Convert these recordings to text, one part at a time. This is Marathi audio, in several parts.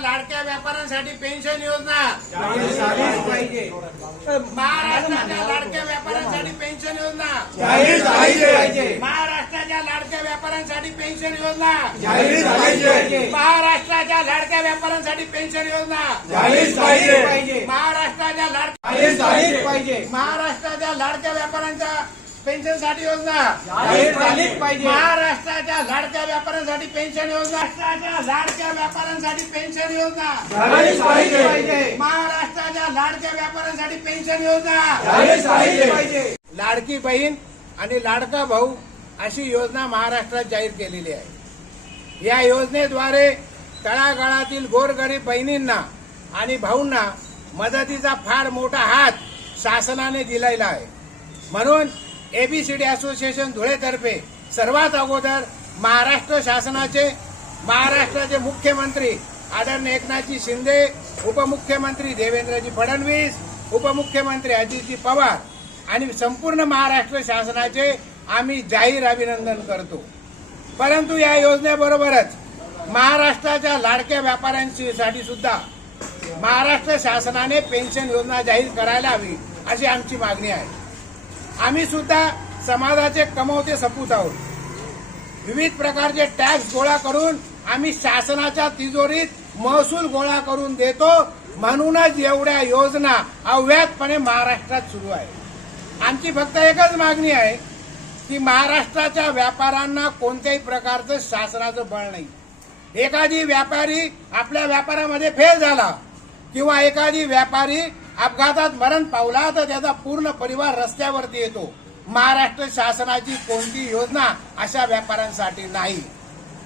लाडक्या व्यापाऱ्यांसाठी पेन्शन योजना. महाराष्ट्राच्या लाडक्या व्यापाऱ्यांसाठी पेन्शन योजना. महाराष्ट्राच्या लाडक्या व्यापाऱ्यांसाठी पेन्शन योजना. महाराष्ट्राच्या लाडक्या व्यापाऱ्यांसाठी पेन्शन योजना. महाराष्ट्राच्या लाड जाहीर झालीच पाहिजे. महाराष्ट्राच्या लाडक्या व्यापाऱ्यांच्या पेन्शनसाठी योजना. जाहीर झालीच पाहिजे. महाराष्ट्राच्या लाडक्या व्यापाऱ्यांसाठी पेन्शन योजना. महाराष्ट्राच्या लाडक्या व्यापाऱ्यांसाठी पेन्शन योजना. झालीच पाहिजे. महाराष्ट्राच्या लाडक्या व्यापाऱ्यांसाठी पेन्शन योजना. जाहीर झालीच पाहिजे. लाडकी बहीण आणि लाडका भाऊ अशी योजना महाराष्ट्रात जाहीर केलेली आहे. या योजनेद्वारे तळागाळातील गोरगरीब बहिणींना आणि भाऊंना मदतीचा फार मोठा हात शासनाने दिलेला आहे. म्हणून एबीसीडी असोसिएशन धुळेतर्फे सर्वात अगोदर महाराष्ट्र शासनाचे महाराष्ट्राचे मुख्यमंत्री आदरणीय एकनाथजी शिंदे उपमुख्यमंत्री देवेंद्रजी फडणवीस उपमुख्यमंत्री अजितजी पवार आणि संपूर्ण महाराष्ट्र शासनाचे आम्ही जाहीर अभिनंदन करतो. परंतु या योजनेबरोबरच महाराष्ट्राच्या लाडक्या व्यापाऱ्यांसाठी सुद्धा महाराष्ट्र शासनाने पेन्शन योजना जाहीर करायला हवी अशी आमची मागणी आहे. आम्ही सुद्धा समाजाचे कमवते सपूत आहोत. विविध प्रकारचे टॅक्स गोळा करून आम्ही शासनाच्या तिजोरीत महसूल गोळा करून देतो म्हणूनच एवढ्या योजना अव्यातपणे महाराष्ट्रात सुरू आहे आमची फक्त एकच मागणी आहे की महाराष्ट्राच्या व्यापाऱ्यांना कोणत्याही प्रकारचं शासनाचं बळ नाही. एखादी व्यापारी आपल्या व्यापारामध्ये फेल झाला किंवा एखादी व्यापारी अपघातात मरण पावला तर त्याचा पूर्ण परिवार रस्त्यावरती येतो. महाराष्ट्र शासनाची कोणती योजना अशा व्यापाऱ्यांसाठी नाही?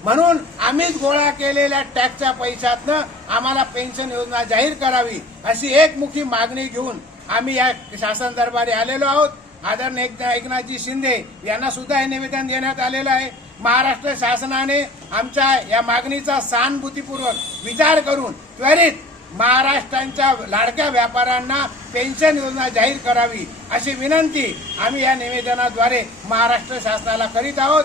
म्हणून आम्हीच गोळा केलेल्या टॅक्सच्या पैशातनं आम्हाला पेन्शन योजना जाहीर करावी अशी एकमुखी मागणी घेऊन आम्ही या शासन दरबारी आलेलो आहोत. आदरणीय एकनाथजी शिंदे यांना सुद्धा हे निवेदन देण्यात आलेलं आहे. महाराष्ट्र शासनाने आमच्या या मागणीचा सहानुभूतीपूर्वक विचार करून त्वरित महाराष्ट्रांच्या लाडक्या व्यापाऱ्यांना पेन्शन योजना जाहीर करावी अशी विनंती आम्ही या निवेदनाद्वारे महाराष्ट्र शासनाला करीत आहोत.